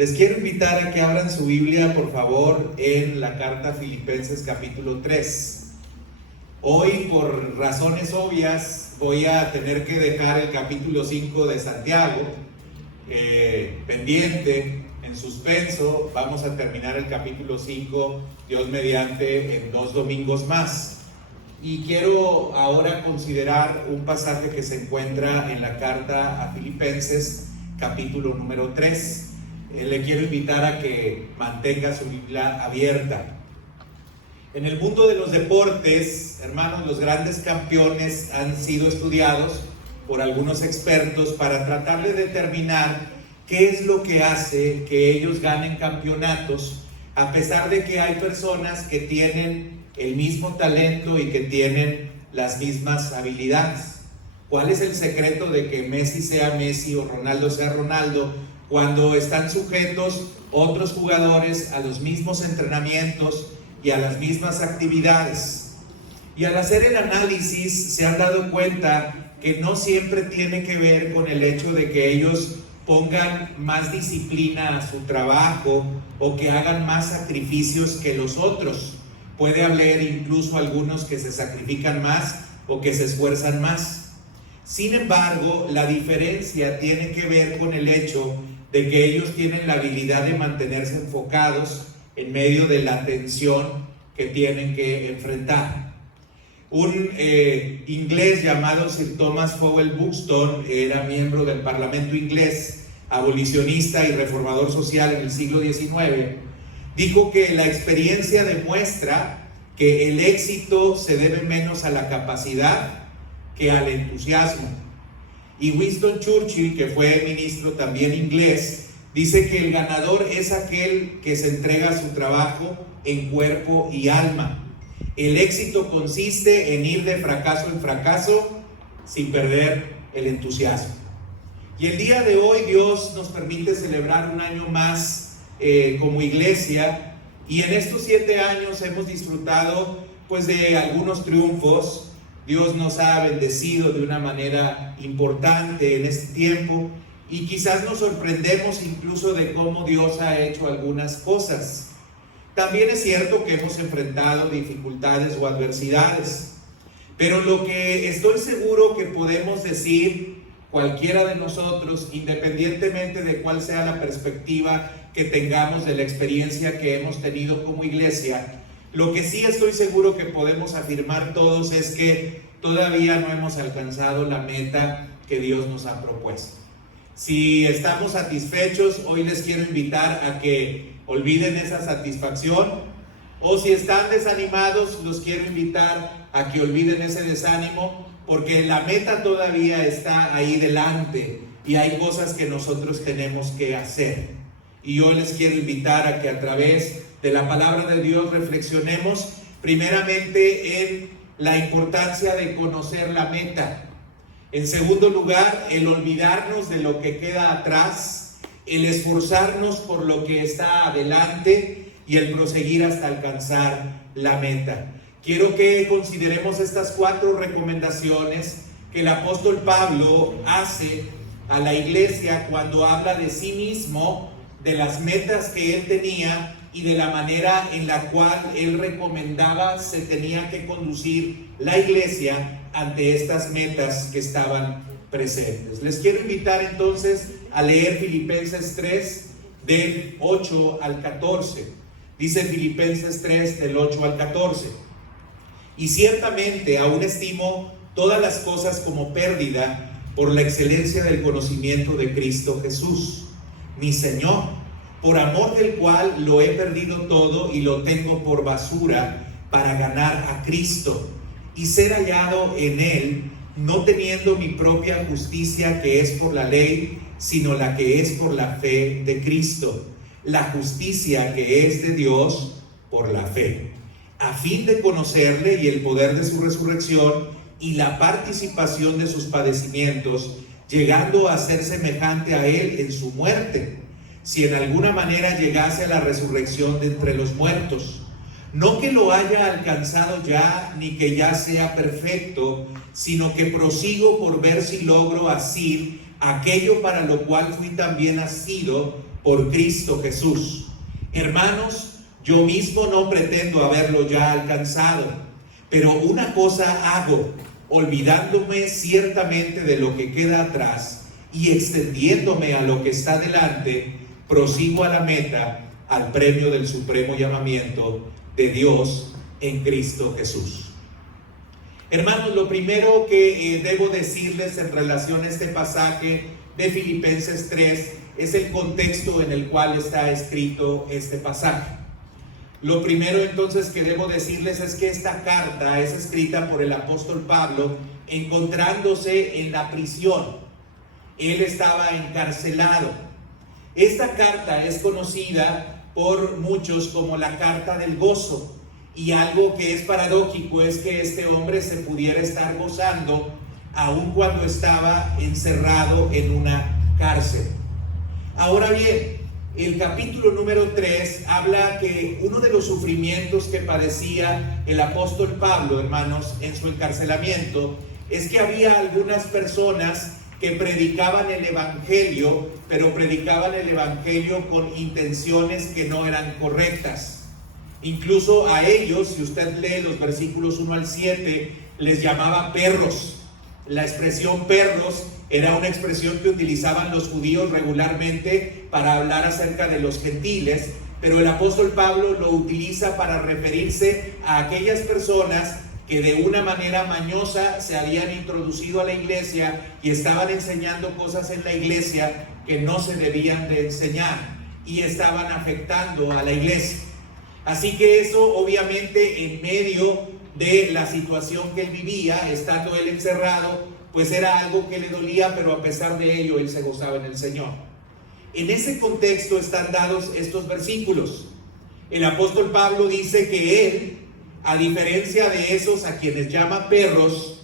Les quiero invitar a que abran su Biblia, por favor, en la carta a Filipenses capítulo 3. Hoy, por razones obvias, voy a tener que dejar el capítulo 5 de Santiago pendiente, en suspenso. Vamos a terminar el capítulo 5, Dios mediante, en 2 domingos más. Y quiero ahora considerar un pasaje que se encuentra en la carta a Filipenses, capítulo número 3. Le quiero invitar a que mantenga su Biblia abierta. En el mundo de los deportes, hermanos, los grandes campeones han sido estudiados por algunos expertos para tratar de determinar qué es lo que hace que ellos ganen campeonatos, a pesar de que hay personas que tienen el mismo talento y que tienen las mismas habilidades. ¿Cuál es el secreto de que Messi sea Messi o Ronaldo sea Ronaldo cuando están sujetos otros jugadores a los mismos entrenamientos y a las mismas actividades? Y al hacer el análisis se han dado cuenta que no siempre tiene que ver con el hecho de que ellos pongan más disciplina a su trabajo o que hagan más sacrificios que los otros. Puede haber incluso algunos que se sacrifican más o que se esfuerzan más. Sin embargo, la diferencia tiene que ver con el hecho de que ellos tienen la habilidad de mantenerse enfocados en medio de la tensión que tienen que enfrentar. Un inglés llamado Sir Thomas Fowell Buxton era miembro del Parlamento inglés, abolicionista y reformador social en el siglo XIX. Dijo que la experiencia demuestra que el éxito se debe menos a la capacidad que al entusiasmo. Y Winston Churchill, que fue ministro también inglés, dice que el ganador es aquel que se entrega a su trabajo en cuerpo y alma. El éxito consiste en ir de fracaso en fracaso sin perder el entusiasmo. Y el día de hoy Dios nos permite celebrar un año más como iglesia, y en estos 7 años hemos disfrutado pues de algunos triunfos. Dios nos ha bendecido de una manera importante en este tiempo, y quizás nos sorprendemos incluso de cómo Dios ha hecho algunas cosas. También es cierto que hemos enfrentado dificultades o adversidades, pero lo que estoy seguro que podemos decir cualquiera de nosotros, independientemente de cuál sea la perspectiva que tengamos de la experiencia que hemos tenido como iglesia, lo que sí estoy seguro que podemos afirmar todos es que todavía no hemos alcanzado la meta que Dios nos ha propuesto. Si estamos satisfechos, hoy les quiero invitar a que olviden esa satisfacción, o si están desanimados, los quiero invitar a que olviden ese desánimo, porque la meta todavía está ahí delante y hay cosas que nosotros tenemos que hacer. Y yo les quiero invitar a que a través de la palabra de Dios reflexionemos primeramente en la importancia de conocer la meta. En segundo lugar, el olvidarnos de lo que queda atrás, el esforzarnos por lo que está adelante y el proseguir hasta alcanzar la meta. Quiero que consideremos estas 4 recomendaciones que el apóstol Pablo hace a la iglesia cuando habla de sí mismo, de las metas que él tenía y de la manera en la cual él recomendaba se tenía que conducir la iglesia ante estas metas que estaban presentes. Les quiero invitar entonces a leer Filipenses 3 del 8 al 14. Dice Filipenses 3 del 8 al 14: y ciertamente aún estimo todas las cosas como pérdida por la excelencia del conocimiento de Cristo Jesús, mi Señor, por amor del cual lo he perdido todo y lo tengo por basura para ganar a Cristo y ser hallado en Él, no teniendo mi propia justicia que es por la ley, sino la que es por la fe de Cristo, la justicia que es de Dios por la fe, a fin de conocerle y el poder de su resurrección y la participación de sus padecimientos, llegando a ser semejante a Él en su muerte, si en alguna manera llegase a la resurrección de entre los muertos. No que lo haya alcanzado ya, ni que ya sea perfecto, sino que prosigo por ver si logro asir aquello para lo cual fui también asido por Cristo Jesús. Hermanos, yo mismo no pretendo haberlo ya alcanzado, pero una cosa hago, olvidándome ciertamente de lo que queda atrás y extendiéndome a lo que está delante, prosigo a la meta, al premio del supremo llamamiento de Dios en Cristo Jesús. Hermanos, lo primero que debo decirles en relación a este pasaje de Filipenses 3 es el contexto en el cual está escrito este pasaje. Lo primero entonces que debo decirles es que esta carta es escrita por el apóstol Pablo encontrándose en la prisión. Él estaba encarcelado. Esta carta es conocida por muchos como la carta del gozo. Y algo que es paradójico es que este hombre se pudiera estar gozando aun cuando estaba encerrado en una cárcel. Ahora bien, el capítulo número 3 habla que uno de los sufrimientos que padecía el apóstol Pablo, hermanos, en su encarcelamiento, es que había algunas personas que predicaban el evangelio, pero predicaban el evangelio con intenciones que no eran correctas. Incluso a ellos, si usted lee los versículos 1 al 7, les llamaba perros. La expresión perros era una expresión que utilizaban los judíos regularmente para hablar acerca de los gentiles, pero el apóstol Pablo lo utiliza para referirse a aquellas personas que de una manera mañosa se habían introducido a la iglesia y estaban enseñando cosas en la iglesia que no se debían de enseñar y estaban afectando a la iglesia. Así que eso, obviamente, en medio de la situación que él vivía, estando él encerrado, pues era algo que le dolía, pero a pesar de ello él se gozaba en el Señor. En ese contexto están dados estos versículos. El apóstol Pablo dice que él, a diferencia de esos a quienes llama perros,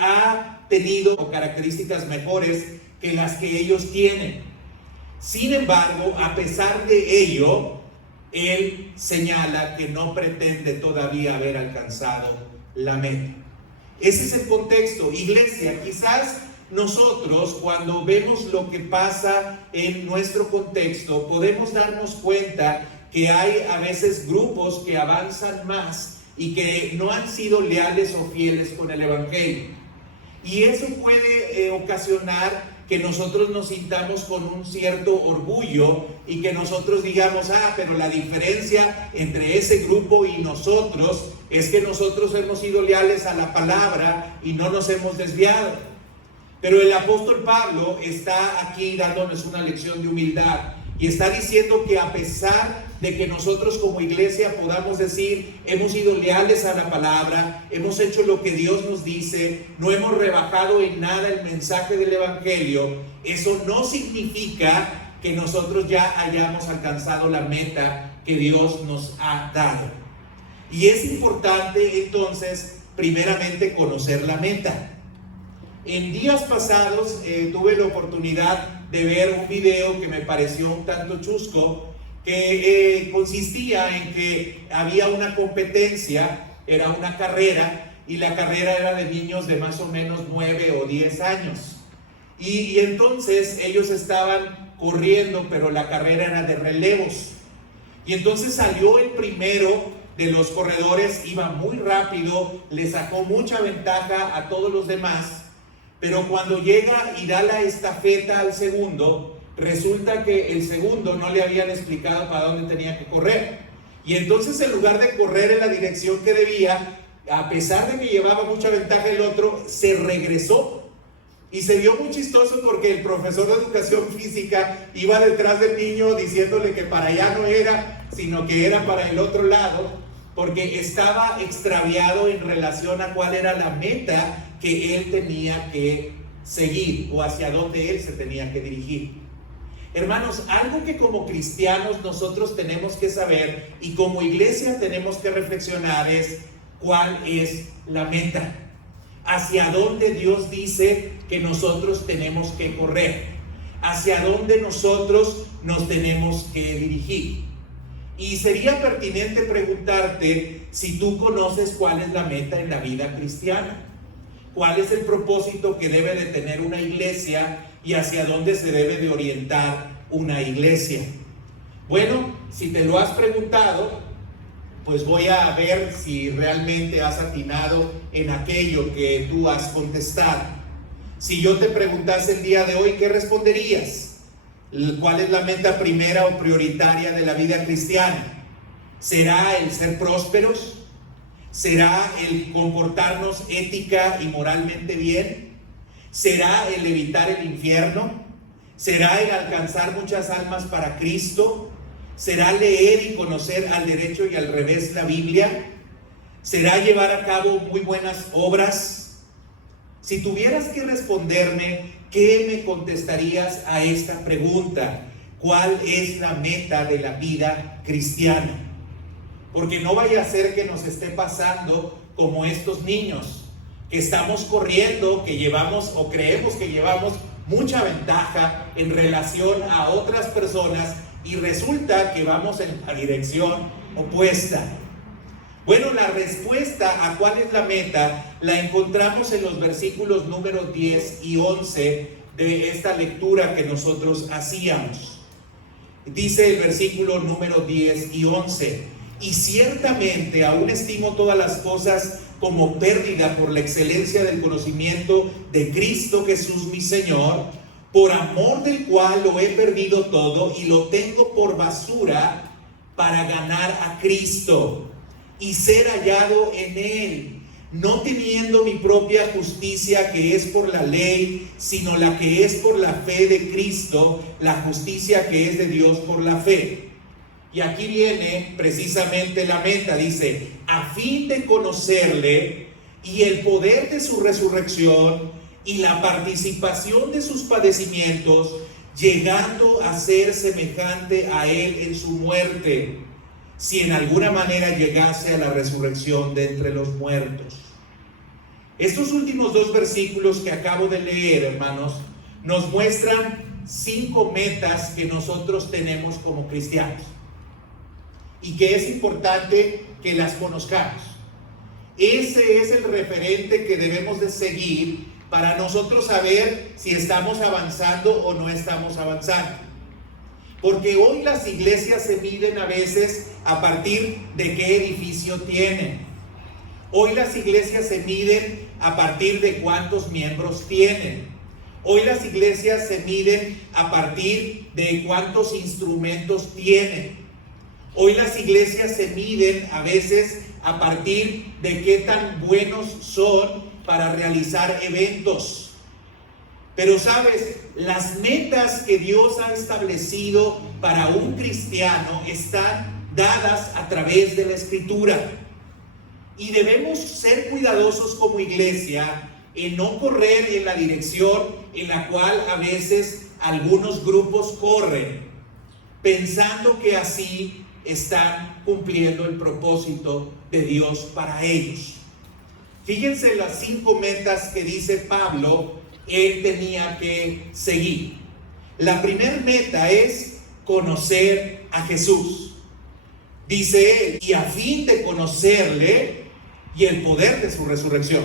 ha tenido características mejores que las que ellos tienen. Sin embargo, a pesar de ello, él señala que no pretende todavía haber alcanzado la meta. Ese es el contexto. Iglesia, quizás nosotros cuando vemos lo que pasa en nuestro contexto, podemos darnos cuenta que hay a veces grupos que avanzan más y que no han sido leales o fieles con el evangelio. Y eso puede ocasionar que nosotros nos sintamos con un cierto orgullo y que nosotros digamos, pero la diferencia entre ese grupo y nosotros es que nosotros hemos sido leales a la palabra y no nos hemos desviado. Pero el apóstol Pablo está aquí dándonos una lección de humildad y está diciendo que a pesar de que nosotros como iglesia podamos decir, hemos sido leales a la palabra, hemos hecho lo que Dios nos dice, no hemos rebajado en nada el mensaje del evangelio, eso no significa que nosotros ya hayamos alcanzado la meta que Dios nos ha dado. Y es importante entonces, primeramente, conocer la meta. En días pasados tuve la oportunidad de ver un video que me pareció un tanto chusco, que consistía en que había una competencia, era una carrera, y la carrera era de niños de más o menos 9 o 10 años. Y entonces ellos estaban corriendo, pero la carrera era de relevos. Y entonces salió el primero de los corredores, iba muy rápido, le sacó mucha ventaja a todos los demás, pero cuando llega y da la estafeta al segundo, resulta que el segundo no le habían explicado para dónde tenía que correr. Y entonces, en lugar de correr en la dirección que debía, a pesar de que llevaba mucha ventaja el otro, se regresó. Y se vio muy chistoso porque el profesor de educación física iba detrás del niño diciéndole que para allá no era, sino que era para el otro lado, porque estaba extraviado en relación a cuál era la meta que él tenía que seguir o hacia dónde él se tenía que dirigir. Hermanos, algo que como cristianos nosotros tenemos que saber y como iglesia tenemos que reflexionar es cuál es la meta, hacia dónde Dios dice que nosotros tenemos que correr, hacia dónde nosotros nos tenemos que dirigir. Y sería pertinente preguntarte si tú conoces cuál es la meta en la vida cristiana, cuál es el propósito que debe de tener una iglesia y hacia dónde se debe de orientar una iglesia? Bueno, si te lo has preguntado, pues voy a ver si realmente has atinado en aquello que tú has contestado. Si yo te preguntase el día de hoy, ¿qué responderías? ¿Cuál es la meta primera o prioritaria de la vida cristiana? ¿Será el ser prósperos? ¿Será el comportarnos ética y moralmente bien? ¿Será el evitar el infierno? ¿Será el alcanzar muchas almas para Cristo? ¿Será leer y conocer al derecho y al revés la Biblia? ¿Será llevar a cabo muy buenas obras? Si tuvieras que responderme, ¿qué me contestarías a esta pregunta? ¿Cuál es la meta de la vida cristiana? Porque no vaya a ser que nos esté pasando como estos niños, que estamos corriendo, que llevamos o creemos que llevamos mucha ventaja en relación a otras personas y resulta que vamos en la dirección opuesta. Bueno, la respuesta a cuál es la meta la encontramos en los versículos número 10 y 11 de esta lectura que nosotros hacíamos. Dice el versículo número 10 y 11: y ciertamente aún estimo todas las cosas como pérdida por la excelencia del conocimiento de Cristo Jesús mi Señor, por amor del cual lo he perdido todo y lo tengo por basura para ganar a Cristo y ser hallado en Él, no teniendo mi propia justicia que es por la ley, sino la que es por la fe de Cristo, la justicia que es de Dios por la fe. Y aquí viene precisamente la meta, dice, a fin de conocerle y el poder de su resurrección y la participación de sus padecimientos, llegando a ser semejante a Él en su muerte, si en alguna manera llegase a la resurrección de entre los muertos. Estos últimos dos versículos que acabo de leer, hermanos, nos muestran 5 metas que nosotros tenemos como cristianos y que es importante que las conozcamos. Ese es el referente que debemos de seguir para nosotros saber si estamos avanzando o no estamos avanzando. Porque hoy las iglesias se miden a veces a partir de qué edificio tienen. Hoy las iglesias se miden a partir de cuántos miembros tienen. Hoy las iglesias se miden a partir de cuántos instrumentos tienen. Hoy las iglesias se miden a veces a partir de qué tan buenos son para realizar eventos. Pero sabes, las metas que Dios ha establecido para un cristiano están dadas a través de la Escritura. Y debemos ser cuidadosos como iglesia en no correr en la dirección en la cual a veces algunos grupos corren, pensando que así están cumpliendo el propósito de Dios para ellos. Fíjense las 5 metas que dice Pablo él tenía que seguir. La primera meta es conocer a Jesús. Dice él, y a fin de conocerle y el poder de su resurrección.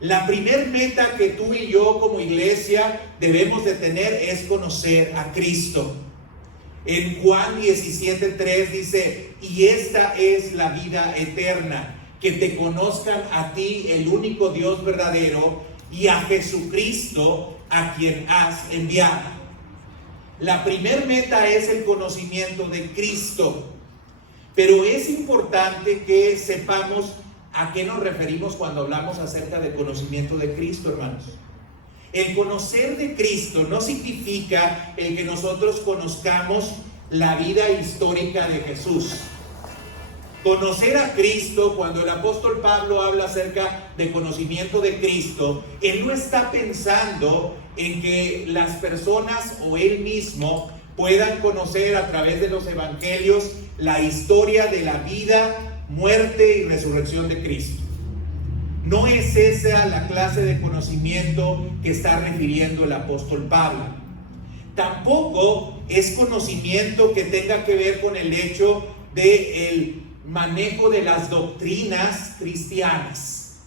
La primera meta que tú y yo como iglesia debemos de tener es conocer a Cristo. En Juan 17:3 dice, y esta es la vida eterna, que te conozcan a ti, el único Dios verdadero, y a Jesucristo, a quien has enviado. La primera meta es el conocimiento de Cristo, pero es importante que sepamos a qué nos referimos cuando hablamos acerca del conocimiento de Cristo, hermanos. El conocer de Cristo no significa el que nosotros conozcamos la vida histórica de Jesús. Conocer a Cristo, cuando el apóstol Pablo habla acerca de conocimiento de Cristo, él no está pensando en que las personas o él mismo puedan conocer a través de los evangelios la historia de la vida, muerte y resurrección de Cristo. No es esa la clase de conocimiento que está refiriendo el apóstol Pablo. Tampoco es conocimiento que tenga que ver con el hecho del manejo de las doctrinas cristianas.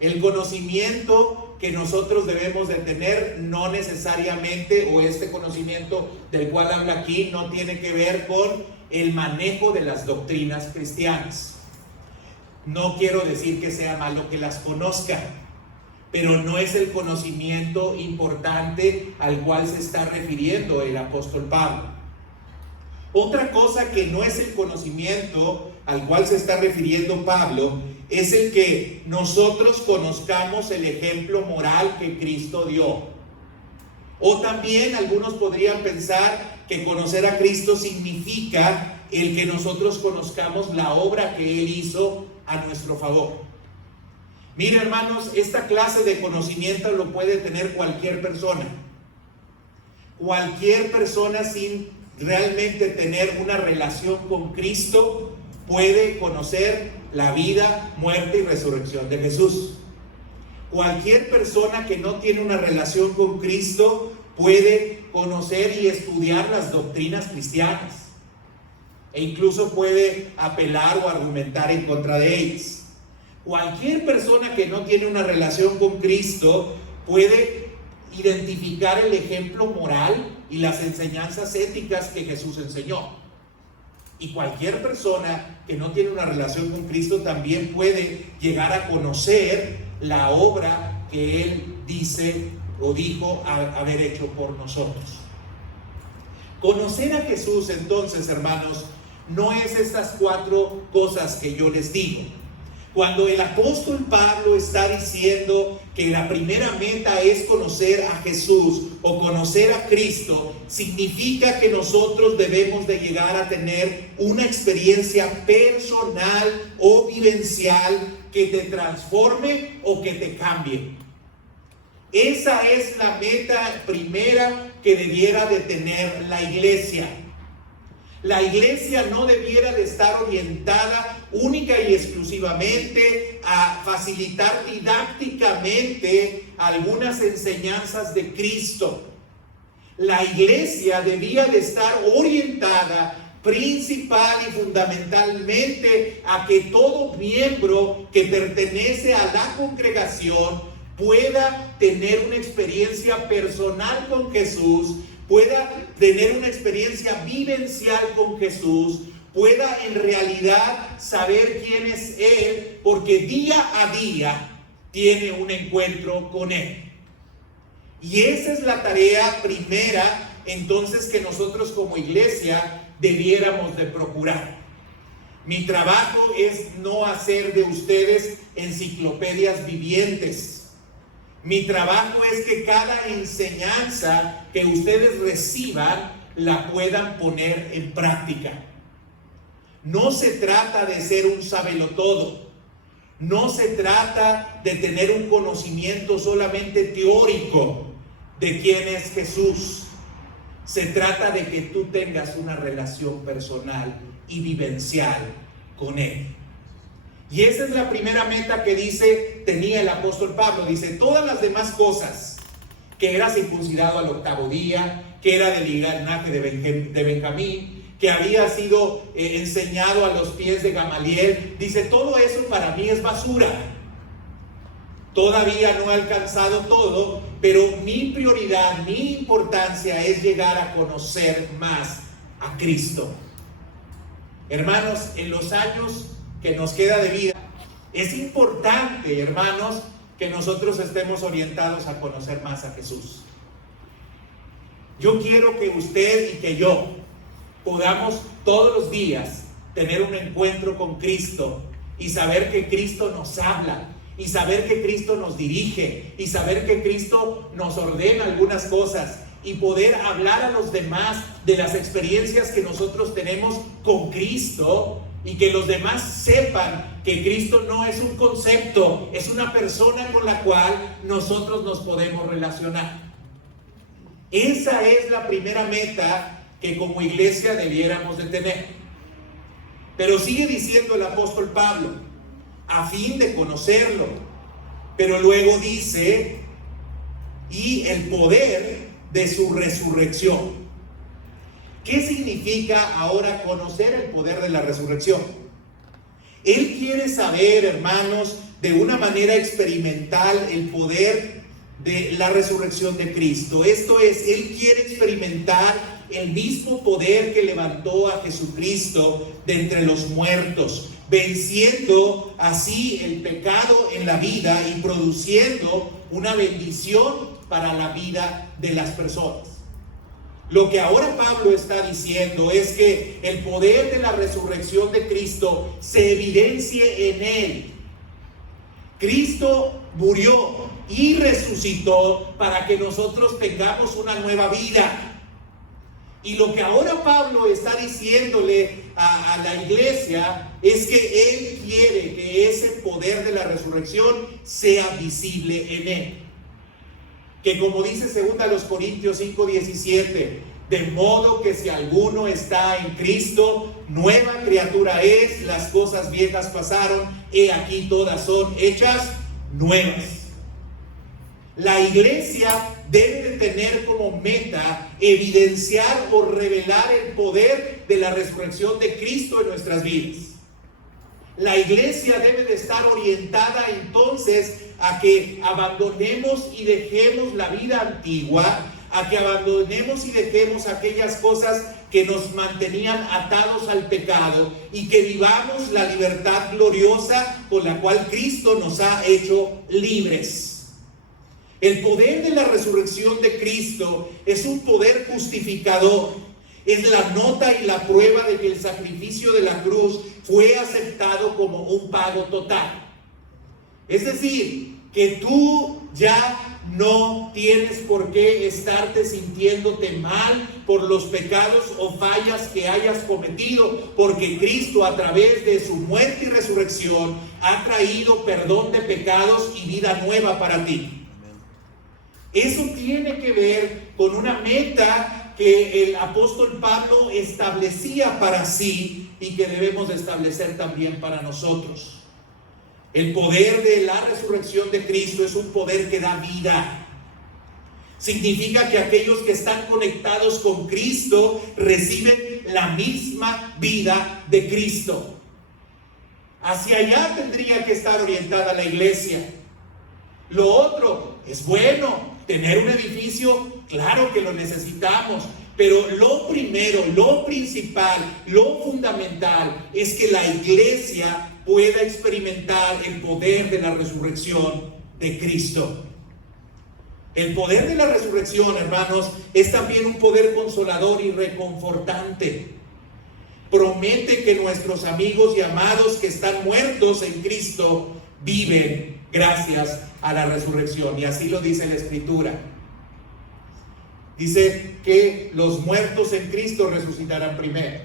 El conocimiento que nosotros debemos de tener, no necesariamente, o este conocimiento del cual habla aquí, no tiene que ver con el manejo de las doctrinas cristianas. No quiero decir que sea malo que las conozca, pero no es el conocimiento importante al cual se está refiriendo el apóstol Pablo. Otra cosa que no es el conocimiento al cual se está refiriendo Pablo es el que nosotros conozcamos el ejemplo moral que Cristo dio. O también algunos podrían pensar que conocer a Cristo significa el que nosotros conozcamos la obra que Él hizo a nuestro favor. Mira, hermanos, esta clase de conocimiento lo puede tener cualquier persona. Cualquier persona sin realmente tener una relación con Cristo puede conocer la vida, muerte y resurrección de Jesús. Cualquier persona que no tiene una relación con Cristo puede conocer y estudiar las doctrinas cristianas e incluso puede apelar o argumentar en contra de ellas. Cualquier persona que no tiene una relación con Cristo puede identificar el ejemplo moral y las enseñanzas éticas que Jesús enseñó. Y cualquier persona que no tiene una relación con Cristo también puede llegar a conocer la obra que Él dice o dijo haber hecho por nosotros. Conocer a Jesús, entonces, hermanos, no es estas cuatro cosas que yo les digo. Cuando el apóstol Pablo está diciendo que la primera meta es conocer a Jesús o conocer a Cristo, significa que nosotros debemos de llegar a tener una experiencia personal o vivencial que te transforme o que te cambie. Esa es la meta primera que debiera de tener la iglesia. La iglesia no debiera de estar orientada única y exclusivamente a facilitar didácticamente algunas enseñanzas de Cristo. La iglesia debía de estar orientada principal y fundamentalmente a que todo miembro que pertenece a la congregación pueda tener una experiencia personal con Jesús, pueda tener una experiencia vivencial con Jesús, pueda en realidad saber quién es Él, porque día a día tiene un encuentro con Él. Y esa es la tarea primera, entonces, que nosotros como iglesia debiéramos de procurar. Mi trabajo es no hacer de ustedes enciclopedias vivientes. Mi trabajo es que cada enseñanza que ustedes reciban la puedan poner en práctica. No se trata de ser un sabelotodo. No se trata de tener un conocimiento solamente teórico de quién es Jesús. Se trata de que tú tengas una relación personal y vivencial con Él. Y esa es la primera meta que tenía el apóstol Pablo. Dice, todas las demás cosas, que era circuncidado al 8º día, que era del linaje de Benjamín, que había sido enseñado a los pies de Gamaliel, dice, todo eso para mí es basura. Todavía no he alcanzado todo, pero mi prioridad, mi importancia es llegar a conocer más a Cristo. Hermanos, en los años que nos queda de vida, es importante, hermanos, que nosotros estemos orientados a conocer más a Jesús. Yo quiero que usted y que yo podamos todos los días tener un encuentro con Cristo y saber que Cristo nos habla, y saber que Cristo nos dirige, y saber que Cristo nos ordena algunas cosas, y poder hablar a los demás de las experiencias que nosotros tenemos con Cristo, y que los demás sepan que Cristo no es un concepto, es una persona con la cual nosotros nos podemos relacionar. Esa es la primera meta que como iglesia debiéramos de tener. Pero sigue diciendo el apóstol Pablo, a fin de conocerlo. Pero luego dice, y el poder de su resurrección. ¿Qué significa ahora conocer el poder de la resurrección? Él quiere saber, hermanos, de una manera experimental el poder de la resurrección de Cristo. Esto es, Él quiere experimentar el mismo poder que levantó a Jesucristo de entre los muertos, venciendo así el pecado en la vida y produciendo una bendición para la vida de las personas. Lo que ahora Pablo está diciendo es que el poder de la resurrección de Cristo se evidencie en Él. Cristo murió y resucitó para que nosotros tengamos una nueva vida. Y lo que ahora Pablo está diciéndole a la iglesia es que Él quiere que ese poder de la resurrección sea visible en Él. Que como dice 2 Corintios 5:17, de modo que si alguno está en Cristo, nueva criatura es, las cosas viejas pasaron, he aquí todas son hechas nuevas. La iglesia debe de tener como meta evidenciar o revelar el poder de la resurrección de Cristo en nuestras vidas. La iglesia debe de estar orientada entonces a que abandonemos y dejemos la vida antigua, a que abandonemos y dejemos aquellas cosas que nos mantenían atados al pecado y que vivamos la libertad gloriosa con la cual Cristo nos ha hecho libres. El poder de la resurrección de Cristo es un poder justificador. Es la nota y la prueba de que el sacrificio de la cruz fue aceptado como un pago total. Es decir, que tú ya no tienes por qué estarte sintiéndote mal por los pecados o fallas que hayas cometido, porque Cristo a través de su muerte y resurrección ha traído perdón de pecados y vida nueva para ti. Eso tiene que ver con una meta que el apóstol Pablo establecía para sí y que debemos de establecer también para nosotros. El poder de la resurrección de Cristo es un poder que da vida. Significa que aquellos que están conectados con Cristo reciben la misma vida de Cristo. Hacia allá tendría que estar orientada la iglesia. Lo otro es bueno. Tener un edificio, claro que lo necesitamos, pero lo primero, lo principal, lo fundamental es que la iglesia pueda experimentar el poder de la resurrección de Cristo. El poder de la resurrección, hermanos, es también un poder consolador y reconfortante. Promete que nuestros amigos y amados que están muertos en Cristo viven gracias a la resurrección, y así lo dice la Escritura. Dice que los muertos en Cristo resucitarán primero.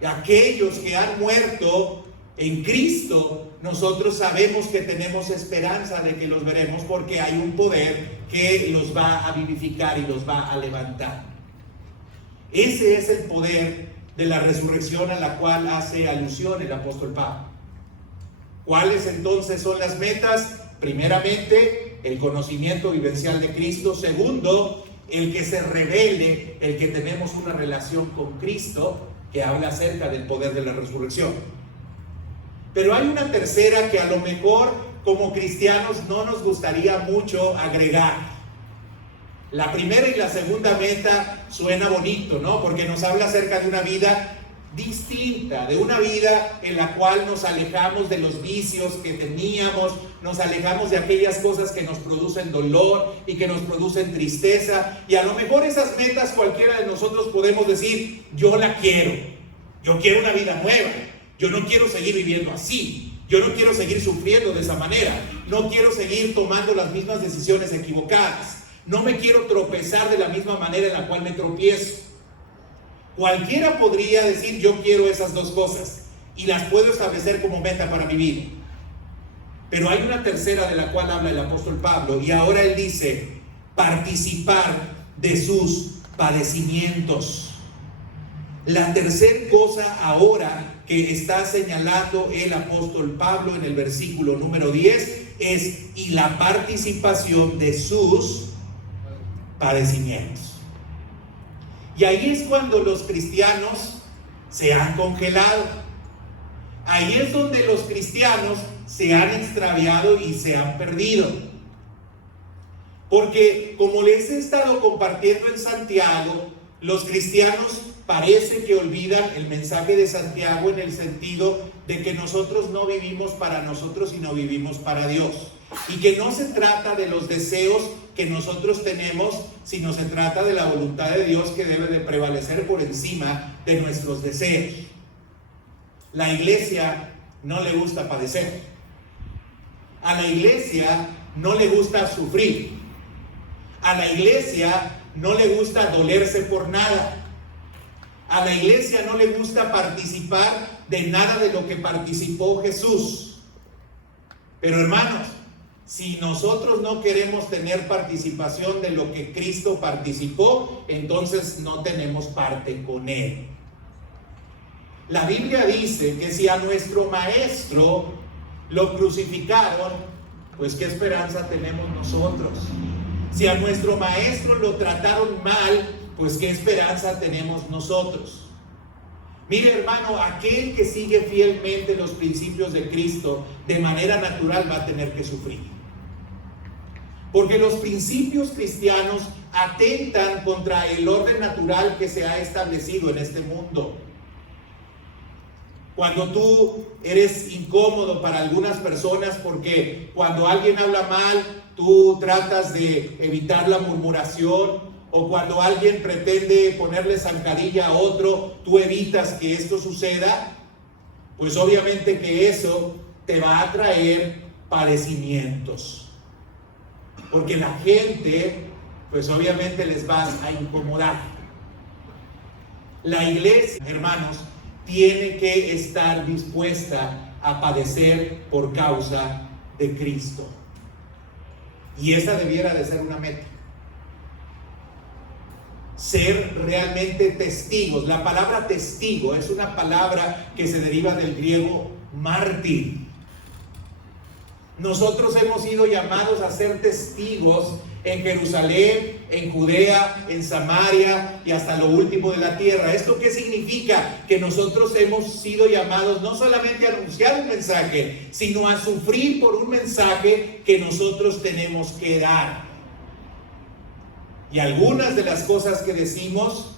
Y aquellos que han muerto en Cristo, nosotros sabemos que tenemos esperanza de que los veremos, porque hay un poder que los va a vivificar y los va a levantar. Ese es el poder de la resurrección a la cual hace alusión el apóstol Pablo. ¿Cuáles entonces son las metas? Primeramente, el conocimiento vivencial de Cristo. Segundo, el que se revele, el que tenemos una relación con Cristo, que habla acerca del poder de la resurrección. Pero hay una tercera que a lo mejor como cristianos no nos gustaría mucho agregar. La primera y la segunda meta suena bonito, ¿no? Porque nos habla acerca de una vida distinta, de una vida en la cual nos alejamos de los vicios que teníamos, nos alejamos de aquellas cosas que nos producen dolor y que nos producen tristeza, y a lo mejor esas metas cualquiera de nosotros podemos decir: yo la quiero, yo quiero una vida nueva, yo no quiero seguir viviendo así, yo no quiero seguir sufriendo de esa manera, no quiero seguir tomando las mismas decisiones equivocadas, no me quiero tropezar de la misma manera en la cual me tropiezo. Cualquiera podría decir: yo quiero esas dos cosas y las puedo establecer como meta para mi vida. Pero hay una tercera de la cual habla el apóstol Pablo, y ahora él dice: participar de sus padecimientos. La tercera cosa ahora que está señalando el apóstol Pablo en el versículo número 10 es: y la participación de sus padecimientos. Y ahí es cuando los cristianos se han congelado. Ahí es donde los cristianos se han extraviado y se han perdido. Porque como les he estado compartiendo en Santiago, los cristianos parece que olvidan el mensaje de Santiago en el sentido de que nosotros no vivimos para nosotros, sino vivimos para Dios. Y que no se trata de los deseos que nosotros tenemos, sino se trata de la voluntad de Dios que debe de prevalecer por encima de nuestros deseos. La iglesia no le gusta padecer. A la iglesia no le gusta sufrir. A la iglesia no le gusta dolerse por nada. A la iglesia no le gusta participar de nada de lo que participó Jesús. Pero hermanos, si nosotros no queremos tener participación de lo que Cristo participó, entonces no tenemos parte con Él. La Biblia dice que si a nuestro maestro lo crucificaron, pues ¿qué esperanza tenemos nosotros? Si a nuestro maestro lo trataron mal, pues ¿qué esperanza tenemos nosotros? Mire, hermano, aquel que sigue fielmente los principios de Cristo de manera natural va a tener que sufrir. Porque los principios cristianos atentan contra el orden natural que se ha establecido en este mundo. Cuando tú eres incómodo para algunas personas porque cuando alguien habla mal, tú tratas de evitar la murmuración, o cuando alguien pretende ponerle zancadilla a otro, tú evitas que esto suceda, pues obviamente que eso te va a traer padecimientos. Porque la gente, pues obviamente les vas a incomodar. La iglesia, hermanos, tiene que estar dispuesta a padecer por causa de Cristo. Y esa debiera de ser una meta. Ser realmente testigos. La palabra testigo es una palabra que se deriva del griego mártir. Nosotros hemos sido llamados a ser testigos en Jerusalén, en Judea, en Samaria y hasta lo último de la tierra. ¿Esto qué significa? Que nosotros hemos sido llamados no solamente a anunciar un mensaje, sino a sufrir por un mensaje que nosotros tenemos que dar. Y algunas de las cosas que decimos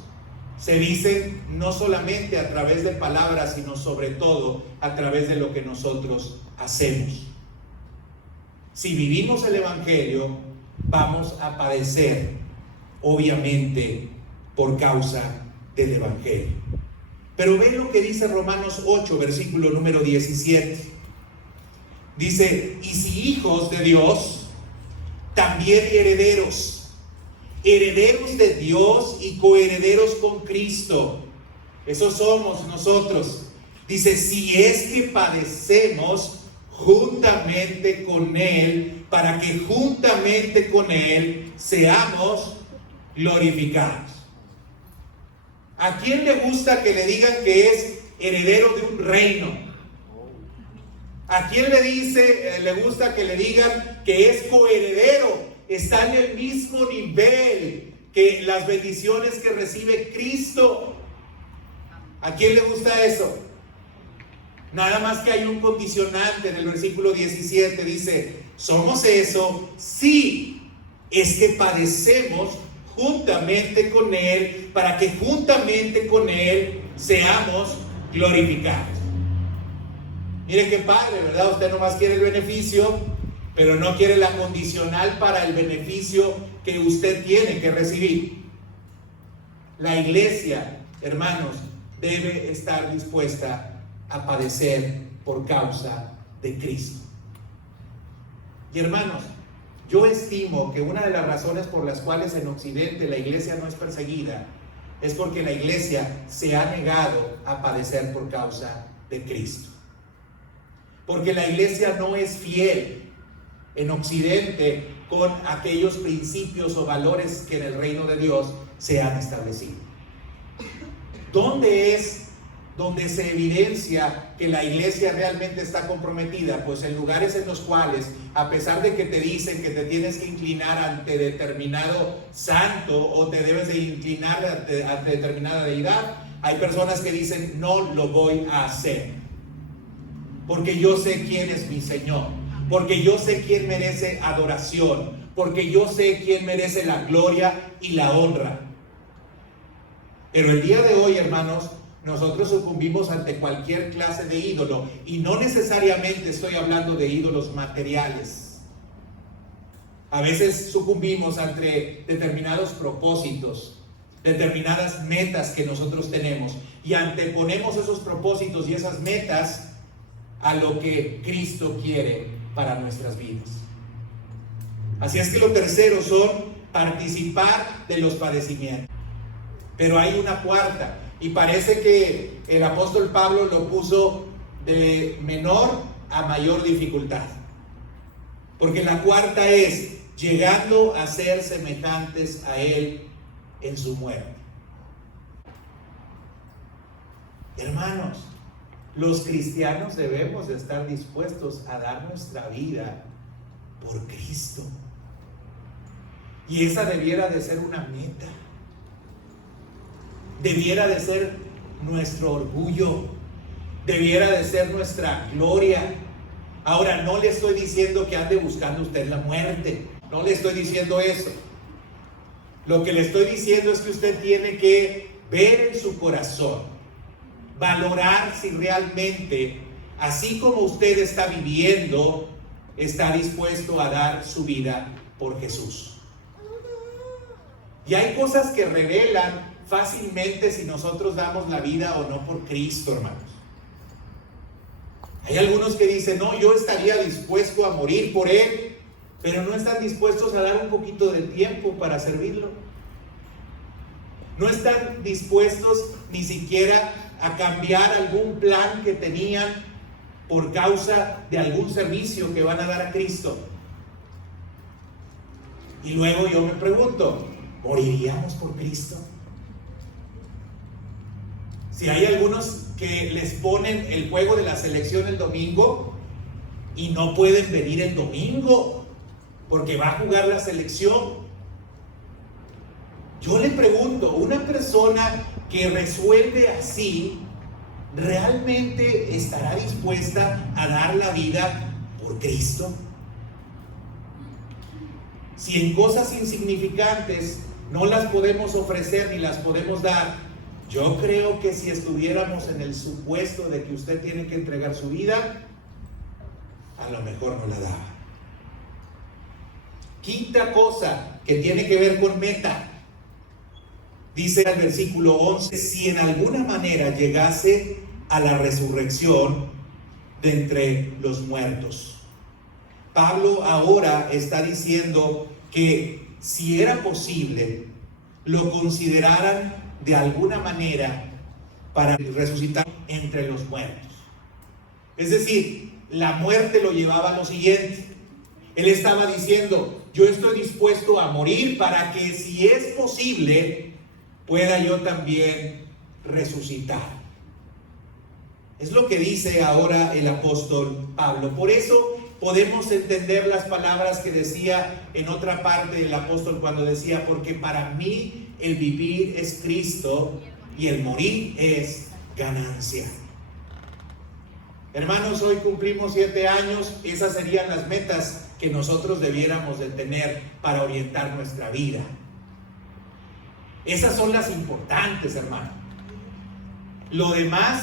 se dicen no solamente a través de palabras, sino sobre todo a través de lo que nosotros hacemos. Si vivimos el Evangelio, vamos a padecer, obviamente, por causa del Evangelio. Pero ve lo que dice Romanos 8, versículo número 17. Dice, y si hijos de Dios, también herederos. Herederos de Dios y coherederos con Cristo. Eso somos nosotros. Dice, si es que padecemos juntamente con Él, para que juntamente con Él seamos glorificados. ¿A quién le gusta que le digan que es heredero de un reino? ¿A quién le gusta que le digan que es coheredero? Está en el mismo nivel que las bendiciones que recibe Cristo. ¿A quién le gusta eso? Nada más que hay un condicionante en el versículo 17. Dice, somos eso, sí, es que padecemos juntamente con Él, para que juntamente con Él seamos glorificados. Mire qué padre, ¿verdad? Usted nomás quiere el beneficio, pero no quiere la condicional para el beneficio que usted tiene que recibir. La iglesia, hermanos, debe estar dispuesta a padecer por causa de Cristo. Y hermanos, yo estimo que una de las razones por las cuales en Occidente la iglesia no es perseguida es porque la iglesia se ha negado a padecer por causa de Cristo. Porque la iglesia no es fiel en Occidente con aquellos principios o valores que en el reino de Dios se han establecido. ¿Dónde es donde se evidencia que la iglesia realmente está comprometida? Pues en lugares en los cuales, a pesar de que te dicen que te tienes que inclinar ante determinado santo o te debes de inclinar ante determinada deidad, hay personas que dicen, no lo voy a hacer, porque yo sé quién es mi Señor, porque yo sé quién merece adoración, porque yo sé quién merece la gloria y la honra. Pero el día de hoy, hermanos, nosotros sucumbimos ante cualquier clase de ídolo, y no necesariamente estoy hablando de ídolos materiales. A veces sucumbimos ante determinados propósitos, determinadas metas que nosotros tenemos, y anteponemos esos propósitos y esas metas a lo que Cristo quiere para nuestras vidas. Así es que lo tercero son participar de los padecimientos. Pero hay una cuarta, y parece que el apóstol Pablo lo puso de menor a mayor dificultad, porque la cuarta es llegando a ser semejantes a Él en su muerte. Hermanos, los cristianos debemos de estar dispuestos a dar nuestra vida por Cristo, y esa debiera de ser una meta. Debiera de ser nuestro orgullo, debiera de ser nuestra gloria. Ahora, no le estoy diciendo que ande buscando usted la muerte, no le estoy diciendo eso. Lo que le estoy diciendo es que usted tiene que ver en su corazón, valorar si realmente, así como usted está viviendo, está dispuesto a dar su vida por Jesús. Y hay cosas que revelan fácilmente si nosotros damos la vida o no por Cristo, hermanos. Hay algunos que dicen, no, yo estaría dispuesto a morir por Él, pero no están dispuestos a dar un poquito de tiempo para servirlo. No están dispuestos ni siquiera a cambiar algún plan que tenían por causa de algún servicio que van a dar a Cristo. Y luego yo me pregunto, ¿moriríamos por Cristo? Si hay algunos que les ponen el juego de la selección el domingo y no pueden venir el domingo porque va a jugar la selección. Yo le pregunto, una persona que resuelve así, ¿realmente estará dispuesta a dar la vida por Cristo? Si en cosas insignificantes no las podemos ofrecer ni las podemos dar, yo creo que si estuviéramos en el supuesto de que usted tiene que entregar su vida, a lo mejor no la daba. Quinta cosa que tiene que ver con meta. Dice el versículo 11, si en alguna manera llegase a la resurrección de entre los muertos. Pablo ahora está diciendo que si era posible, lo consideraran de alguna manera para resucitar entre los muertos. Es decir, la muerte lo llevaba a lo siguiente. Él estaba diciendo, yo estoy dispuesto a morir para que, si es posible, pueda yo también resucitar. Es lo que dice ahora el apóstol Pablo. Por eso podemos entender las palabras que decía en otra parte el apóstol cuando decía, porque para mí el vivir es Cristo y el morir es ganancia. Hermanos, hoy cumplimos 7 años. Esas serían las metas que nosotros debiéramos de tener para orientar nuestra vida. Esas son las importantes, hermano. Lo demás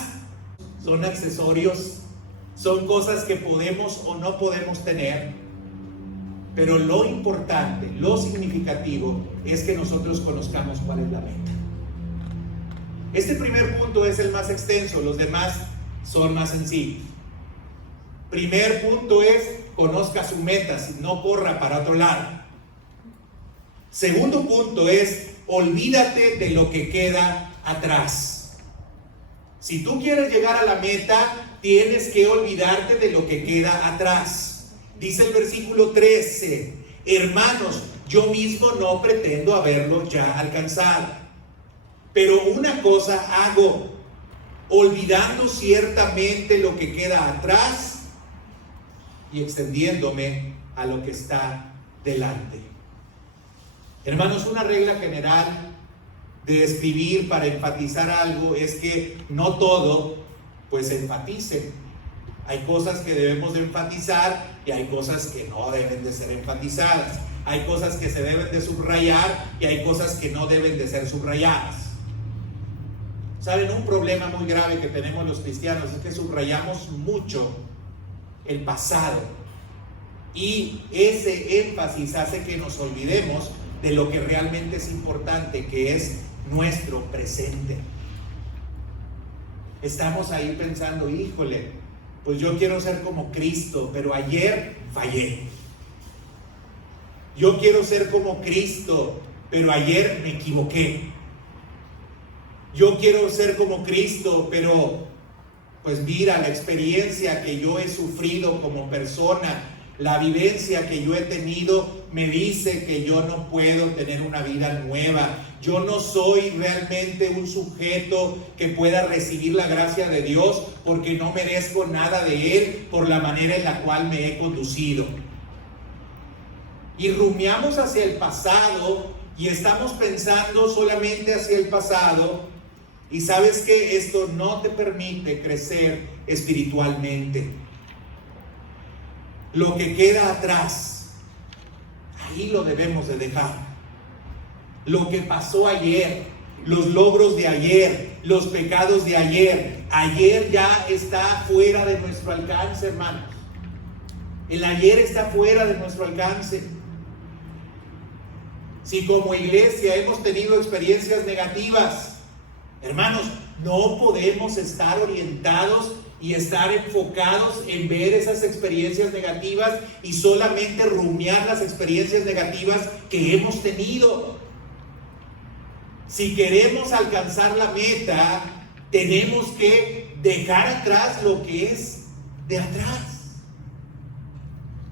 son accesorios, son cosas que podemos o no podemos tener. Pero lo importante, lo significativo, es que nosotros conozcamos cuál es la meta. Este primer punto es el más extenso, los demás son más sencillos. Primer punto es, conozca su meta, no corra para otro lado. Segundo punto es, olvídate de lo que queda atrás. Si tú quieres llegar a la meta, tienes que olvidarte de lo que queda atrás. Dice el versículo 13, hermanos, yo mismo no pretendo haberlo ya alcanzado, pero una cosa hago, olvidando ciertamente lo que queda atrás y extendiéndome a lo que está delante. Hermanos, una regla general de escribir para enfatizar algo es que no todo pues enfatice. Hay cosas que debemos de enfatizar y hay cosas que no deben de ser enfatizadas. hay cosas que se deben de subrayar y hay cosas que no deben de ser subrayadas. ¿Saben? Un problema muy grave que tenemos los cristianos es que subrayamos mucho el pasado, y ese énfasis hace que nos olvidemos de lo que realmente es importante, que es nuestro presente. Estamos ahí pensando, híjole, pues yo quiero ser como Cristo, pero ayer fallé. Yo quiero ser como Cristo, pero ayer me equivoqué. Yo quiero ser como Cristo, pero pues mira, la experiencia que yo he sufrido como persona, la vivencia que yo he tenido, me dice que yo no puedo tener una vida nueva. Yo no soy realmente un sujeto que pueda recibir la gracia de Dios, porque no merezco nada de Él por la manera en la cual me he conducido. Y rumiamos hacia el pasado y estamos pensando solamente hacia el pasado. Y sabes que esto no te permite crecer espiritualmente. Lo que queda atrás, ahí lo debemos de dejar. Lo que pasó ayer, los logros de ayer, los pecados de ayer, ayer ya está fuera de nuestro alcance, hermanos. El ayer está fuera de nuestro alcance. Si como iglesia hemos tenido experiencias negativas, hermanos, no podemos estar orientados y estar enfocados en ver esas experiencias negativas y solamente rumiar las experiencias negativas que hemos tenido. Si queremos alcanzar la meta, tenemos que dejar atrás lo que es de atrás.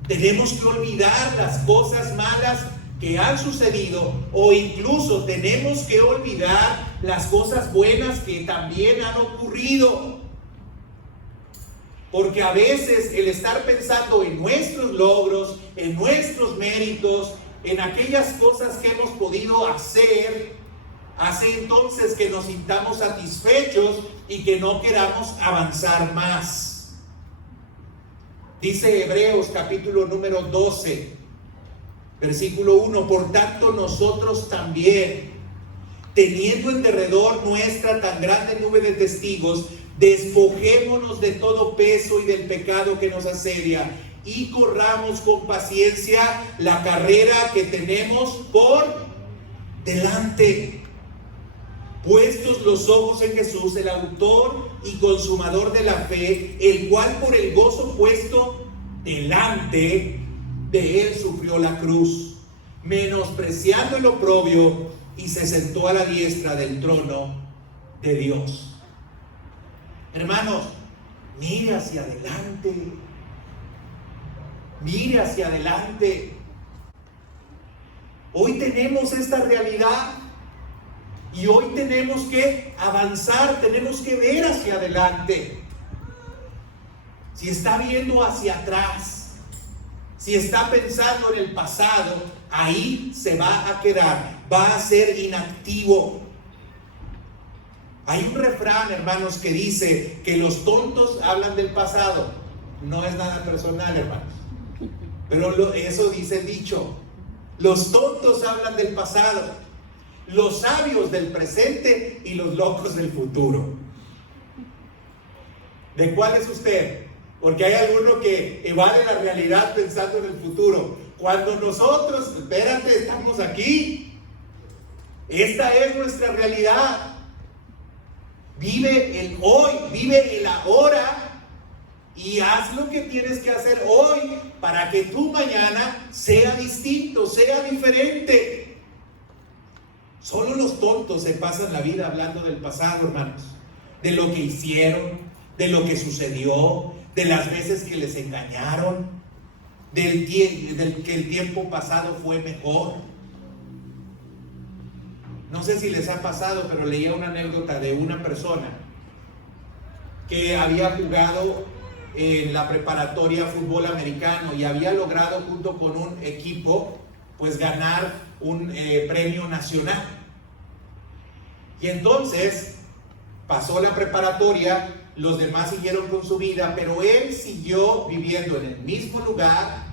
Tenemos que olvidar las cosas malas que han sucedido, o incluso tenemos que olvidar las cosas buenas que también han ocurrido. Porque a veces el estar pensando en nuestros logros, en nuestros méritos, en aquellas cosas que hemos podido hacer, hace entonces que nos sintamos satisfechos y que no queramos avanzar más. Dice Hebreos capítulo número 12, versículo 1: por tanto nosotros también, teniendo en derredor nuestra tan grande nube de testigos, despojémonos de todo peso y del pecado que nos asedia, y corramos con paciencia la carrera que tenemos por delante, puestos los ojos en Jesús, el autor y consumador de la fe, el cual por el gozo puesto delante de él sufrió la cruz, menospreciando el oprobio, y se sentó a la diestra del trono de Dios. Hermanos, mire hacia adelante. Mire hacia adelante. Hoy tenemos esta realidad y hoy tenemos que avanzar, tenemos que ver hacia adelante. Si está viendo hacia atrás, si está pensando en el pasado, ahí se va a quedar, va a ser inactivo. Hay un refrán, hermanos, que dice que los tontos hablan del pasado. No es nada personal, hermanos, pero eso dice el dicho. Los tontos hablan del pasado, los sabios del presente y los locos del futuro. ¿De cuál es usted? Porque hay alguno que evade la realidad pensando en el futuro. Cuando nosotros, espérate, estamos aquí. Esta es nuestra realidad. Vive el hoy, vive el ahora y haz lo que tienes que hacer hoy para que tu mañana sea distinto, sea diferente. Solo los tontos se pasan la vida hablando del pasado, hermanos, de lo que hicieron, de lo que sucedió, de las veces que les engañaron, del que el tiempo pasado fue mejor. No sé si les ha pasado, pero leía una anécdota de una persona que había jugado en la preparatoria fútbol americano y había logrado junto con un equipo pues ganar un premio nacional. Y entonces pasó la preparatoria, los demás siguieron con su vida, pero él siguió viviendo en el mismo lugar,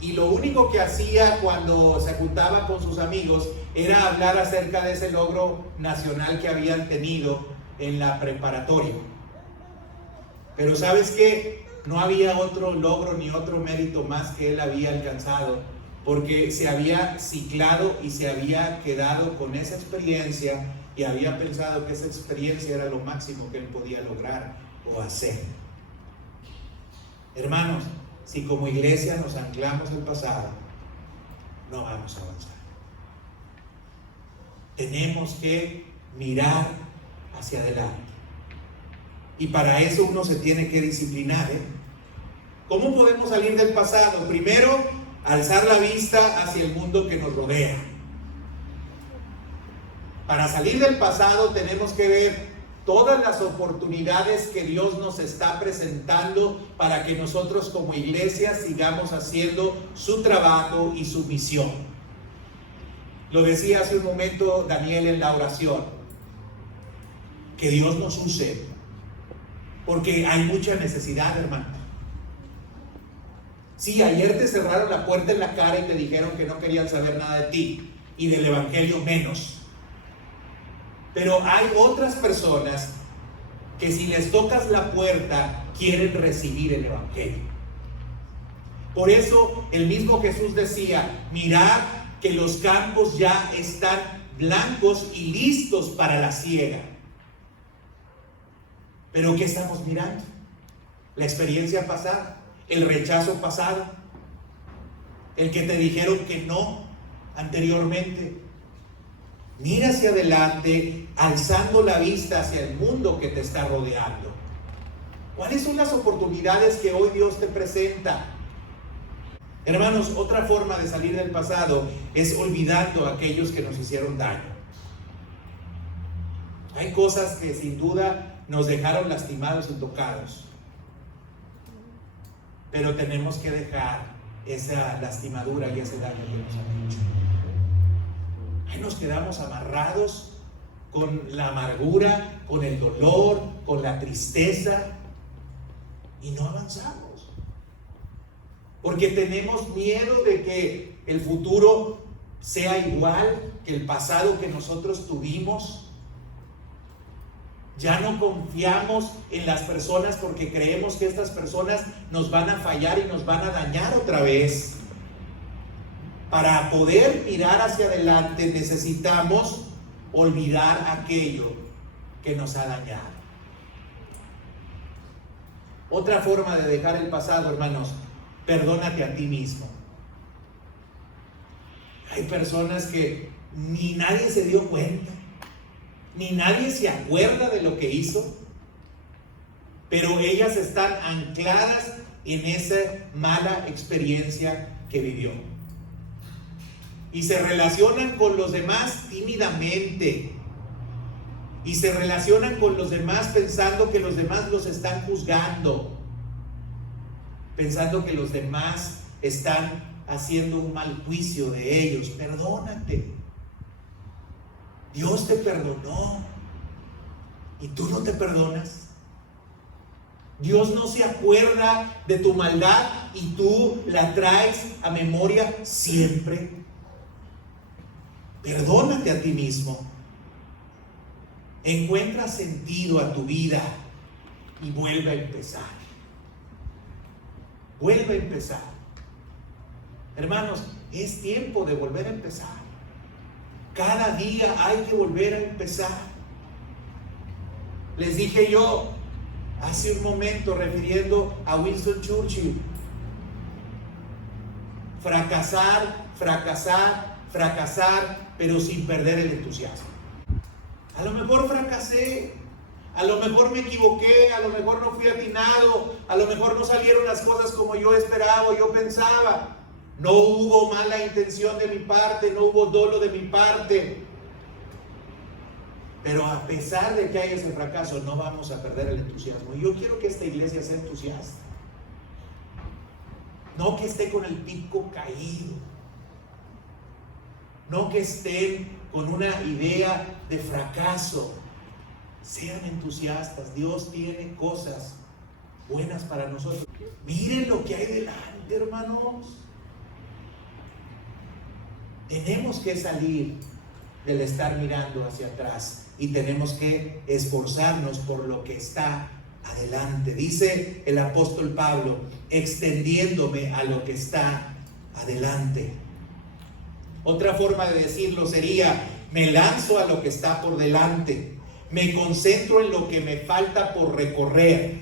y lo único que hacía cuando se juntaba con sus amigos era hablar acerca de ese logro nacional que habían tenido en la preparatoria. Pero ¿sabes qué? No había otro logro ni otro mérito más que él había alcanzado, porque se había ciclado y se había quedado con esa experiencia y había pensado que esa experiencia era lo máximo que él podía lograr o hacer. Hermanos, si como iglesia nos anclamos al pasado, no vamos a avanzar. Tenemos que mirar hacia adelante. Y para eso uno se tiene que disciplinar, ¿Cómo podemos salir del pasado? Primero, alzar la vista hacia el mundo que nos rodea. Para salir del pasado tenemos que ver todas las oportunidades que Dios nos está presentando para que nosotros como iglesia sigamos haciendo su trabajo y su misión. Lo decía hace un momento Daniel en la oración, que Dios nos use, porque hay mucha necesidad, hermano. Sí, ayer te cerraron la puerta en la cara y te dijeron que no querían saber nada de ti y del evangelio menos. Pero hay otras personas que si les tocas la puerta quieren recibir el evangelio. Por eso el mismo Jesús decía, mirad que los campos ya están blancos y listos para la siega. Pero ¿qué estamos mirando? La experiencia pasada, el rechazo pasado, el que te dijeron que no anteriormente. Mira hacia adelante, alzando la vista hacia el mundo que te está rodeando. ¿Cuáles son las oportunidades que hoy Dios te presenta? Hermanos, otra forma de salir del pasado es olvidando a aquellos que nos hicieron daño. Hay cosas que sin duda nos dejaron lastimados y tocados, pero tenemos que dejar esa lastimadura y ese daño que nos han hecho. Ahí nos quedamos amarrados con la amargura, con el dolor, con la tristeza y no avanzamos. Porque tenemos miedo de que el futuro sea igual que el pasado que nosotros tuvimos. Ya no confiamos en las personas porque creemos que estas personas nos van a fallar y nos van a dañar otra vez. Para poder mirar hacia adelante necesitamos olvidar aquello que nos ha dañado. Otra forma de dejar el pasado, hermanos, perdónate a ti mismo. Hay personas que ni nadie se dio cuenta, ni nadie se acuerda de lo que hizo, pero ellas están ancladas en esa mala experiencia que vivió. Y se relacionan con los demás tímidamente. Y se relacionan con los demás pensando que los demás los están juzgando. Pensando que los demás están haciendo un mal juicio de ellos. Perdónate. Dios te perdonó. ¿Y tú no te perdonas? Dios no se acuerda de tu maldad y tú la traes a memoria siempre. Perdónate a ti mismo. Encuentra sentido a tu vida y vuelve a empezar. Vuelve a empezar. Hermanos, es tiempo de volver a empezar. Cada día hay que volver a empezar. Les dije yo hace un momento, refiriendo a Winston Churchill, fracasar, fracasar, fracasar, pero sin perder el entusiasmo. A lo mejor fracasé, a lo mejor me equivoqué, a lo mejor no fui atinado, a lo mejor no salieron las cosas como yo esperaba o yo pensaba. No hubo mala intención de mi parte, no hubo dolo de mi parte. Pero a pesar de que haya ese fracaso, no vamos a perder el entusiasmo. Y yo quiero que esta iglesia sea entusiasta. No que esté con el pico caído. No que estén con una idea de fracaso. Sean entusiastas. Dios tiene cosas buenas para nosotros. Miren lo que hay delante, hermanos. Tenemos que salir del estar mirando hacia atrás y tenemos que esforzarnos por lo que está adelante. Dice el apóstol Pablo, extendiéndome a lo que está adelante. Otra forma de decirlo sería, me lanzo a lo que está por delante, me concentro en lo que me falta por recorrer,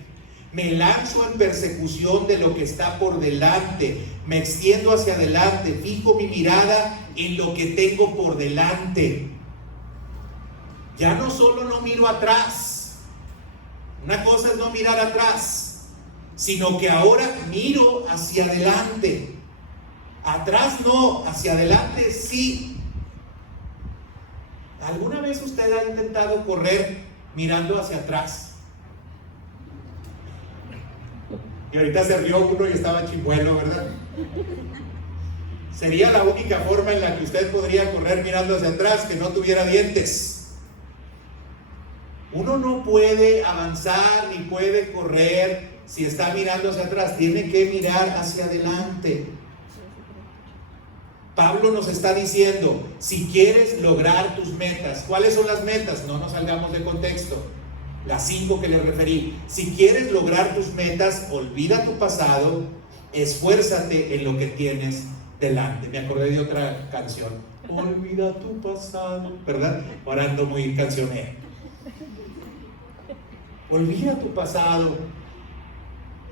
me lanzo en persecución de lo que está por delante, me extiendo hacia adelante, fijo mi mirada en lo que tengo por delante. Ya no solo no miro atrás, una cosa es no mirar atrás, sino que ahora miro hacia adelante. Atrás no, hacia adelante sí. ¿Alguna vez usted ha intentado correr mirando hacia atrás? Y ahorita se rió uno y estaba chimuelo, ¿verdad? Sería la única forma en la que usted podría correr mirando hacia atrás, que no tuviera dientes. Uno no puede avanzar ni puede correr si está mirando hacia atrás, tiene que mirar hacia adelante. Pablo nos está diciendo, si quieres lograr tus metas, ¿cuáles son las metas? No nos salgamos de contexto. Las 5 que les referí. Si quieres lograr tus metas, olvida tu pasado, esfuérzate en lo que tienes delante. Me acordé de otra canción. Olvida tu pasado, ¿verdad? Ahora ando muy cancionero. Olvida tu pasado.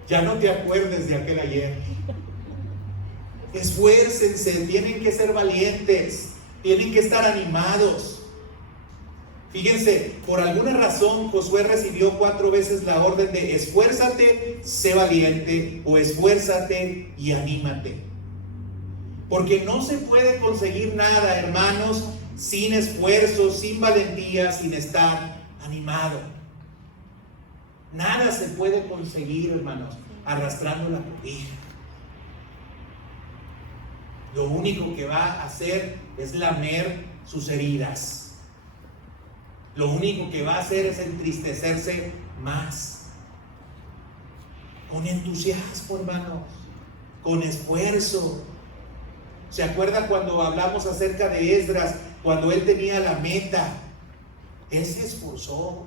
Ya no te acuerdes de aquel ayer. Esfuércense, tienen que ser valientes, tienen que estar animados. Fíjense, por alguna razón Josué recibió 4 veces la orden de esfuérzate, sé valiente, o esfuérzate y anímate. Porque no se puede conseguir nada, hermanos, sin esfuerzo, sin valentía, sin estar animado. Nada se puede conseguir, hermanos, arrastrando la cobija. Lo único que va a hacer es lamer sus heridas. Lo único que va a hacer es entristecerse más. Con entusiasmo, hermanos, con esfuerzo. ¿Se acuerda cuando hablamos acerca de Esdras? Cuando él tenía la meta, él se esforzó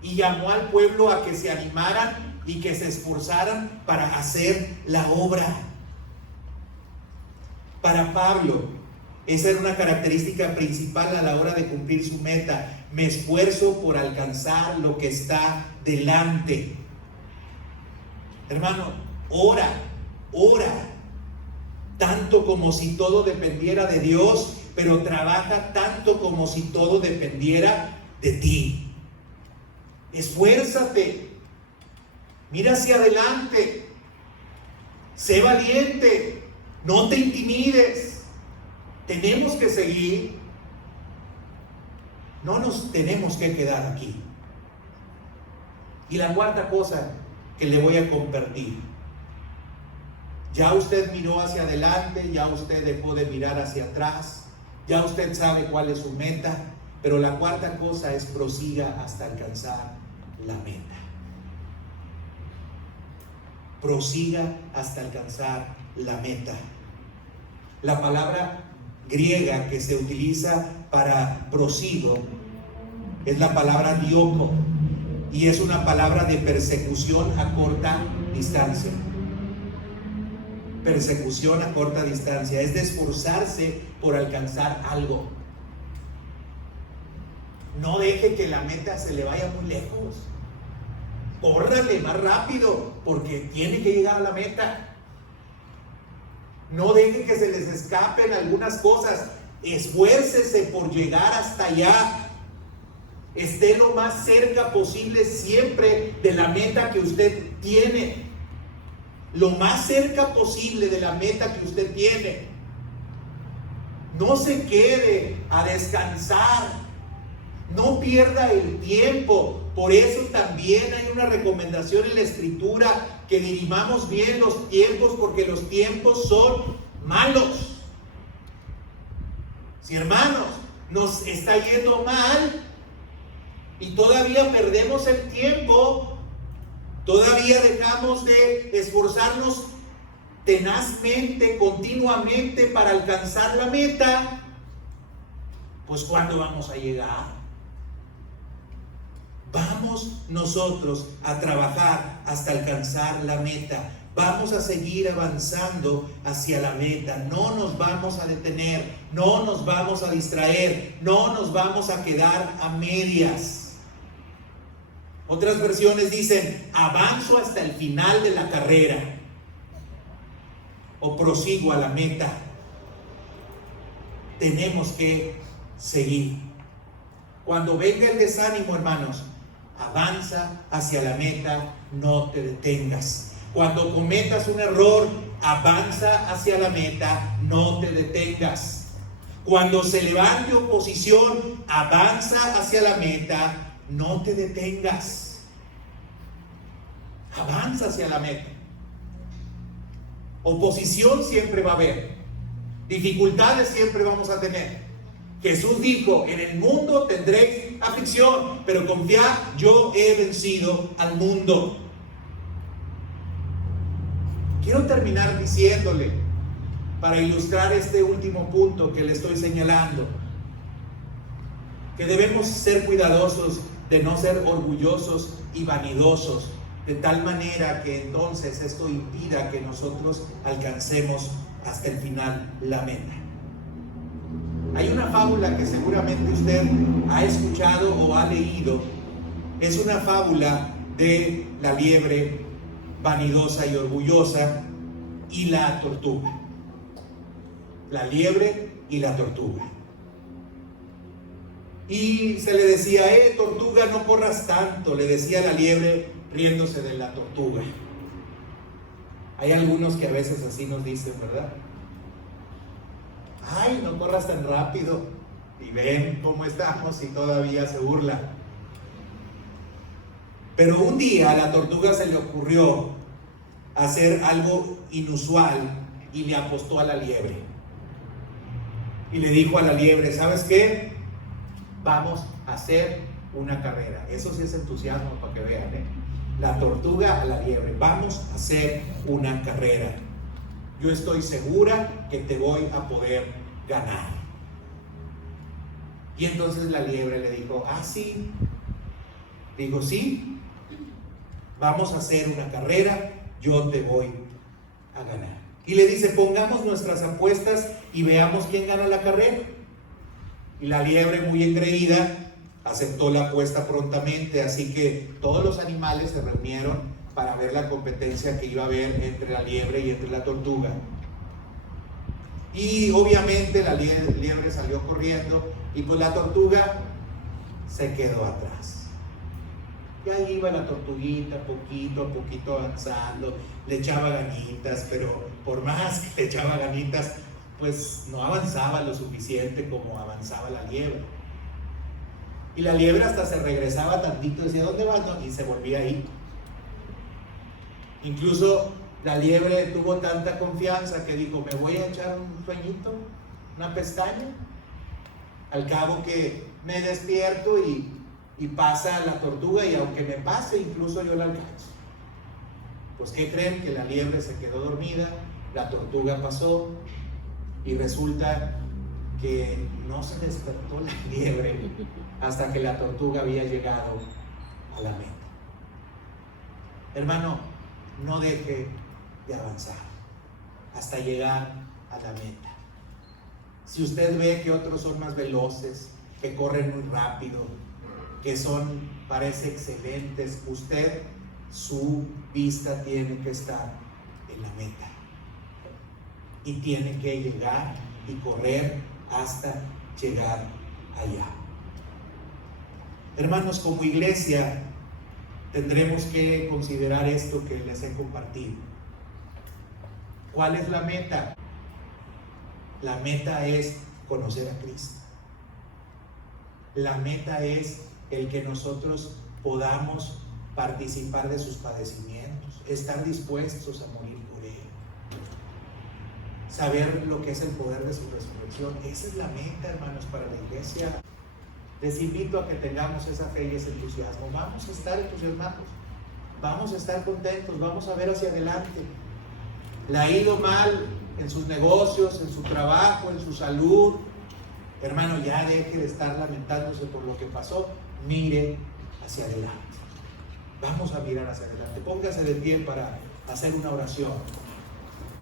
y llamó al pueblo a que se animaran y que se esforzaran para hacer la obra. Para Pablo, esa era una característica principal a la hora de cumplir su meta. Me esfuerzo por alcanzar lo que está delante. Hermano, ora, tanto como si todo dependiera de Dios, pero trabaja tanto como si todo dependiera de ti. Esfuérzate, mira hacia adelante, sé valiente. No te intimides. Tenemos que seguir. No nos tenemos que quedar aquí. Y la cuarta cosa que le voy a compartir. Ya usted miró hacia adelante, ya usted dejó de mirar hacia atrás, ya usted sabe cuál es su meta, pero la cuarta cosa es prosiga hasta alcanzar la meta. Prosiga hasta alcanzar la meta. La palabra griega que se utiliza para prosigo es la palabra dioko, y es una palabra de persecución a corta distancia. Persecución a corta distancia es de esforzarse por alcanzar algo. No deje que la meta se le vaya muy lejos. Córrale más rápido porque tiene que llegar a la meta. No deje que se les escapen algunas cosas. Esfuércese por llegar hasta allá. Esté lo más cerca posible siempre de la meta que usted tiene. Lo más cerca posible de la meta que usted tiene. No se quede a descansar. No pierda el tiempo. Por eso también hay una recomendación en la Escritura, que dirimamos bien los tiempos, porque los tiempos son malos. Si, hermanos, nos está yendo mal y todavía perdemos el tiempo, todavía dejamos de esforzarnos tenazmente, continuamente para alcanzar la meta, pues ¿cuándo vamos a llegar? Vamos nosotros a trabajar hasta alcanzar la meta. Vamos a seguir avanzando hacia la meta. No nos vamos a detener, no nos vamos a distraer, no nos vamos a quedar a medias. Otras versiones dicen, avanzo hasta el final de la carrera o prosigo a la meta. Tenemos que seguir. Cuando venga el desánimo, hermanos, avanza hacia la meta, no te detengas. Cuando cometas un error, avanza hacia la meta, no te detengas. Cuando se levante oposición, avanza hacia la meta, no te detengas. Avanza hacia la meta. Oposición siempre va a haber. Dificultades siempre vamos a tener. Jesús dijo, en el mundo tendréis aflicción, pero confiad, yo he vencido al mundo. Quiero terminar diciéndole, para ilustrar este último punto que le estoy señalando, que debemos ser cuidadosos de no ser orgullosos y vanidosos, de tal manera que entonces esto impida que nosotros alcancemos hasta el final la meta. Hay una fábula que seguramente usted ha escuchado o ha leído. Es una fábula de la liebre vanidosa y orgullosa y la tortuga. La liebre y la tortuga. Y se le decía, tortuga, no corras tanto, le decía la liebre riéndose de la tortuga. Hay algunos que a veces así nos dicen, ¿verdad? Ay, no corras tan rápido. Y ven cómo estamos y todavía se burla. Pero un día a la tortuga se le ocurrió hacer algo inusual y le apostó a la liebre. Y le dijo a la liebre, ¿sabes qué? Vamos a hacer una carrera. Eso sí es entusiasmo para que vean, ¿eh? La tortuga a la liebre, vamos a hacer una carrera. Yo estoy segura que te voy a poder ganar. Y entonces la liebre le dijo, sí. Dijo, sí, vamos a hacer una carrera, yo te voy a ganar. Y le dice, pongamos nuestras apuestas y veamos quién gana la carrera. Y la liebre, muy engreída, aceptó la apuesta prontamente, así que todos los animales se reunieron para ver la competencia que iba a haber entre la liebre y entre la tortuga. Y obviamente la liebre salió corriendo y pues la tortuga se quedó atrás. Y ahí iba la tortuguita poquito a poquito avanzando, le echaba ganitas, pero por más que le echaba ganitas, pues no avanzaba lo suficiente como avanzaba la liebre. Y la liebre hasta se regresaba tantito y decía, ¿dónde vas? No, y se volvía ahí. Incluso la liebre tuvo tanta confianza que dijo, me voy a echar un sueñito, una pestaña. Al cabo que me despierto y pasa la tortuga, y aunque me pase, incluso yo la alcanzo. Pues ¿qué creen? Que la liebre se quedó dormida, la tortuga pasó y resulta que no se despertó la liebre hasta que la tortuga había llegado a la meta. Hermano, no deje de avanzar hasta llegar a la meta. Si usted ve que otros son más veloces, que corren muy rápido, que parece excelentes, usted, su vista tiene que estar en la meta y tiene que llegar y correr hasta llegar allá. Hermanos, como iglesia tendremos que considerar esto que les he compartido. ¿Cuál es la meta? La meta es conocer a Cristo. La meta es el que nosotros podamos participar de sus padecimientos, estar dispuestos a morir por Él, saber lo que es el poder de su resurrección. Esa es la meta, hermanos, para la iglesia. Les invito a que tengamos esa fe y ese entusiasmo. Vamos a estar entusiasmados, vamos a estar contentos, vamos a ver hacia adelante. le ha ido mal en sus negocios, en su trabajo, en su salud, hermano, ya deje de estar lamentándose por lo que pasó, mire hacia adelante. Vamos a mirar hacia adelante. Póngase de pie para hacer una oración.